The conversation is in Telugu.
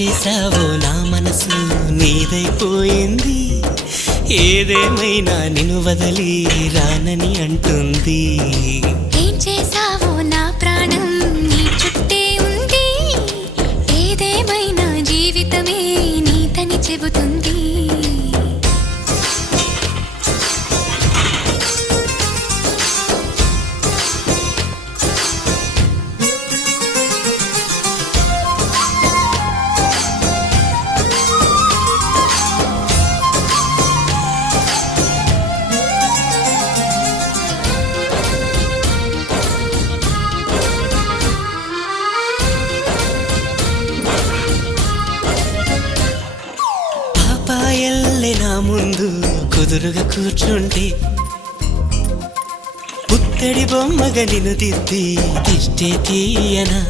చేసావో నా మనసు నీదైపోయింది. ఏదేమైనా నిన్ను వదిలి రానని అంటుంది. ఏం చేసావో నా ప్రాణం నీ చుట్టే ఉంది. ఏదేమైనా జీవితమే నీతని చెబుతుంది. పాపాయల్లే నా ముందు కుదురుగా కూర్చుంటే పుత్తడి బొమ్మగా నిన్ను దిద్ది దిష్టే తీయనా.